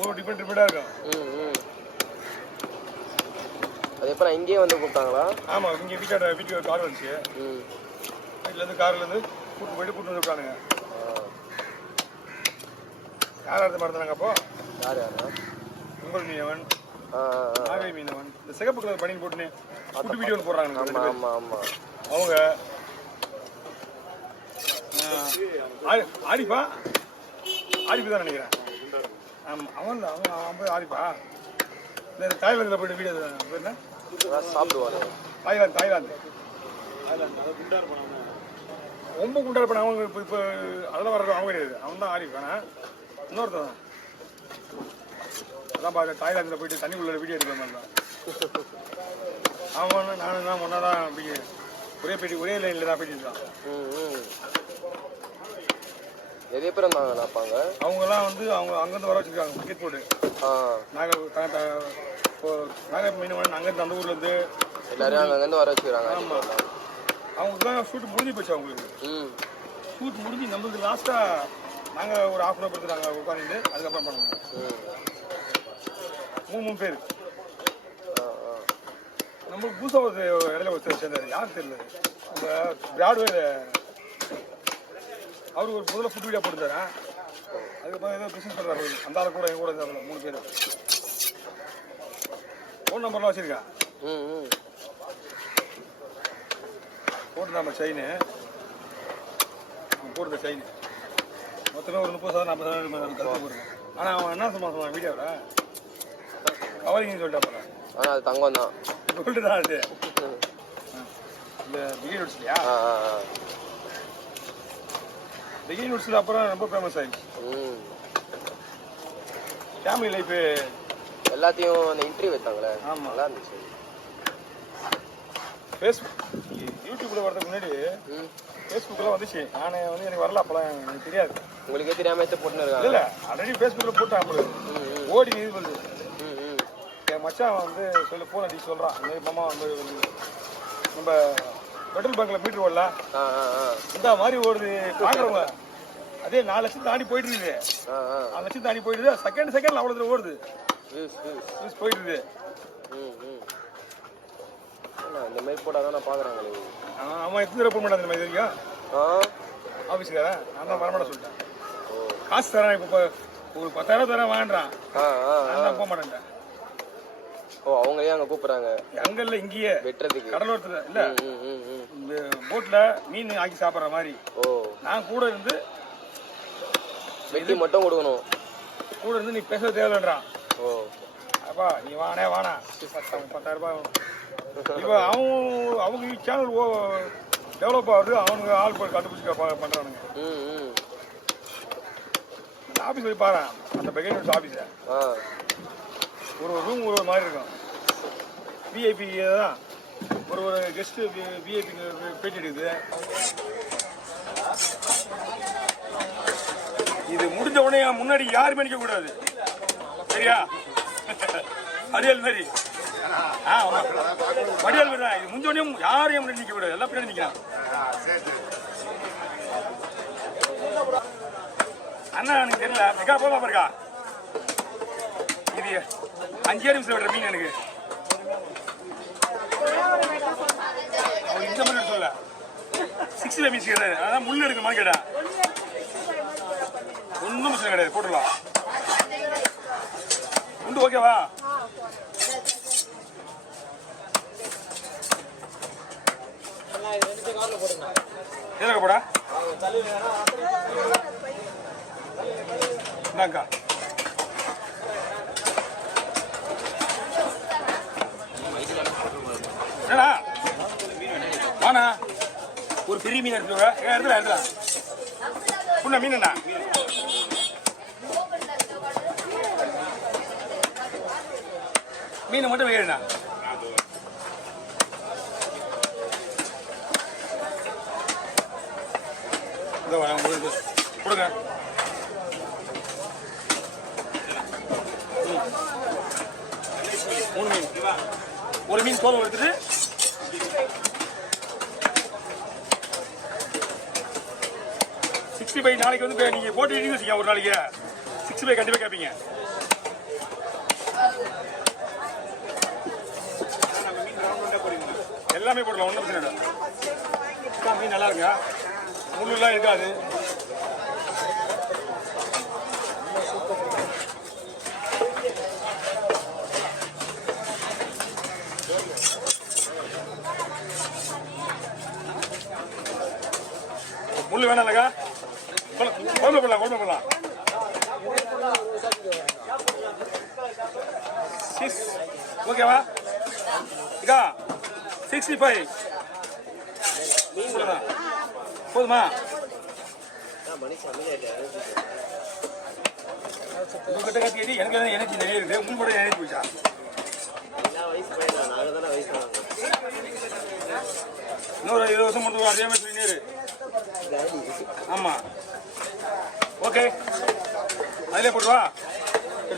ஒரு டிஃபரெண்ட் டிஃபரெண்டா இருக்கும். அது எப்போ இங்கேயே வந்து கூப்பிட்டாங்களா? ஆமா, இங்க வீட்டுக்கு கார் வந்துச்சு. வீட்டுல இருந்து கார்ல இருந்து கூட்டு வந்து விட்டானுங்க. யார் அடுத்த மறந்தாங்க அப்போ? யார் யாரா? உங்கள் மீனவன், நாகை மீனவன், இந்த சிகப்பு கலர் பனியன் போட்டுன்னு குட்டி வீடியோ போடுறாங்க. ஆமா ஆமா, அவங்க ஆரிப்பா தான் நினைக்கிறேன். அவன் போய் ஆரிப்பா இந்த தாய்லாந்தில் போயிட்டு வீடியோ என்ன சாப்பிடுவாங்க. தாய்லாந்து ரொம்ப குண்டா இருப்பான. அவங்க இப்போ அதெல்லாம் வர்றது அவங்க கிடையாது. அவன் தான் ஆரிப்பானா இன்னொருத்தான் அதான் பார்க்க தாய்லாந்தில் போயிட்டு தண்ணி உள்ள வீடியோ எடுக்கிற மாதிரி தான். அவன் நானும் தான் ஒன்றா தான் ஒரே லைனில் தான் போயிட்டு இருக்கான். நிறைய பேர் இருந்தாங்க பார்ப்பாங்க. அவங்கெல்லாம் வந்து அவங்க அங்கேருந்து வர வச்சுருக்காங்க டிக்கெட் போட்டு. நாகை மீனவன் அங்கேருந்து அந்த ஊர்லேருந்து எல்லாரும் அங்கேருந்து வர வச்சுக்கிறாங்க. ஆமாம், அவங்களுக்கு தான் ஷூட் முடிஞ்சு போச்சு. அவங்களுக்கு ஷூட் முடிஞ்சு நம்மளுக்கு லாஸ்ட்டாக நாங்கள் ஒரு ஹாஃப் அன் அவர் நாங்கள் உட்காந்துட்டு அதுக்கப்புறம் பண்ணோம். 3 பேர் நம்மளுக்கு புதுசாக ஒரு இடையில சேர்ந்தார். யாரும் தெரியல. அந்த பிராட்வே அவரு ஒரு முதல்ல ஃபுட் வீடியோ போட்டுருந்தாரு. அதுக்கப்புறம் ஏதோ பிஸ்னஸ் பண்ணுறாரு. அந்த ஆள் கூட எங்க கூட இருந்தாங்க 3 பேர். ஃபோன் நம்பர்லாம் வச்சிருக்கா. போட்டு நம்ம செயின் போட்டுருக்க செயின் மொத்தமே ஒரு 30,000 40,000 போடுறேன். ஆனால் அவன் என்ன சொன்னான் வீடியோவில் கவரிங்னு சொல்லிட்டாப்பா. ஆனால் அது தங்கம் தான் கோல்டு தான். அது இந்த பிகின் நோட்ஸ் இல்லையா? பிகின் நோட்ஸில் அப்புறம் ரொம்ப ஃபேமஸ் ஆகிடுச்சு. ஃபேமிலி லைஃபு எல்லாத்தையும் அந்த இன்டர்வியூ வைத்தாங்களே. ஆமாம், நல்லா இருந்துச்சு. ஃபேஸ்புக் யூடியூப்பில் வரதுக்கு முன்னாடி ஃபேஸ்புக்கெலாம் வந்துச்சு. நான் வந்து எனக்கு வரல, அப்போலாம் எனக்கு தெரியாது. உங்களுக்கே தெரியாமல் எடுத்து போட்டுன்னு இருக்காங்க. இல்லை, ஆல்ரெடி ஃபேஸ்புக்கில் போட்டு அப்புறம் ஓடி இது பண்ணுது. என் மச்சான் வந்து ஃபோன் அடிச்சு சொல்கிறான், இந்த மாதிரி மாமா வந்து நம்ம பெட்ரோல் பங்கில் மீட்ரு ஓடல இந்த மாதிரி ஓடுது பார்க்குறவங்க. அதே 4 லட்சம் தாண்டி போயிட்டு இருக்குது. 4 லட்சம் தாண்டி போயிடுது. செகண்ட் அவ்வளோ தூரம் ஓடுது. போயிட்டு இருக்குது. இந்த மாதிரி போட்டால் நான் பார்க்குறாங்களே. ஆமாம், எத்தனை தடவை போக மாட்டேன் இந்த மாதிரி வரைக்கும் ஆஃபீஸுக்காரன். நான் தான் வரமாட்டேன் சொல்லிட்டேன். காசு தரேன், இப்போ ஒரு 10,000 தரேன் வாங்குறான். நான் தான் போக மாட்டேன். ஓ, அவங்களே அங்கே கூப்பிட்றாங்க. அங்கே இல்லை, இங்கேயே வெட்டுறதுக்கு கடலோரத்தில் இல்லை, போட்டில் மீன் ஆக்கி சாப்பிட்ற மாதிரி. நான் கூட இருந்து வெட்டி மட்டும் கொடுக்கணும். கூட இருந்து நீ பேச தேவைன்றான். அப்பா நீ வானா 10,000 ரூபாய். இப்போ அவங்க சேனல் டெவலப் ஆகுது. அவனுக்கு ஆள் போய் கண்டுபிடிச்சி பண்ணுறானுங்க. அந்த ஆஃபீஸ் போய் பாரு, அந்த பெகைன் ஆஃபீஸை. ஒரு ரூம் ஒரு மாதிரி இருக்கும். விஐபி தான் ஒரு கெஸ்ட்டு விஐபி பேட்டி எடுக்குது. இது முடிஞ்ச உடனே முன்னாடி யாருமே நிற்க கூடாது, சரியா? அடியால் மாதிரி. வடியால் மாதிரி தான். இது முடிஞ்ச உடனே யாரையும் முன்னாடி நிற்க கூடாது, எல்லாம் பின்னாடி நிற்கிறான். அண்ணா எனக்கு தெரியல, மெகா போகலாம் இருக்கா? இது 5 நிமிஷம் விடுற மீன் எனக்கு. இந்த மாதிரி சொல்ல 6 மீன்ஸ் கிடையாது. அதான் முள்ளு எடுக்கணுமான்னு கேட்டேன். ஒன்றும் பிரச்சனை கிடையாது, போட்டுடலாம். உண்டு ஓகேவா? எதுக்கு போடா இந்தாக்கா. என்னடா வாண்ணா, ஒரு பெரிய மீன் எடுத்துக்கோங்க. எடுத்துடா புண்ணா மீன் என்ன மீனை மட்டும் வேணுண்ணா. கொடுங்க. மூணு மீன், ஒரு மீன் தோல் எடுத்துட்டு 65 நாளைக்கு வந்து நீங்கள் போட்டு வச்சுக்கோங்க ஒரு நாளைக்கு 65 கண்டிப்பாக கேட்பீங்க. எல்லாமே போடலாம், ஒன்றும் பிரச்சனை இல்லை. மீன் நல்லா இருக்குங்க, முள்ளுலாம் இருக்காது. முள்ளு வேணாம் இல்லைக்கா, குழம்பு போடலாம். ஓகேவா இக்கா 65 போதுமா? உங்ககிட்ட கட்டி எனக்கு எனர்ஜி நிறைய இருக்கு, உங்களுக்கு கூட எனர்ஜி போயிட்டா. இன்னொரு 20 வருஷம் மட்டும் அதே மாதிரி சொல்லினே இரு. ஆமா ஓகே, அதிலே போட்டுவா.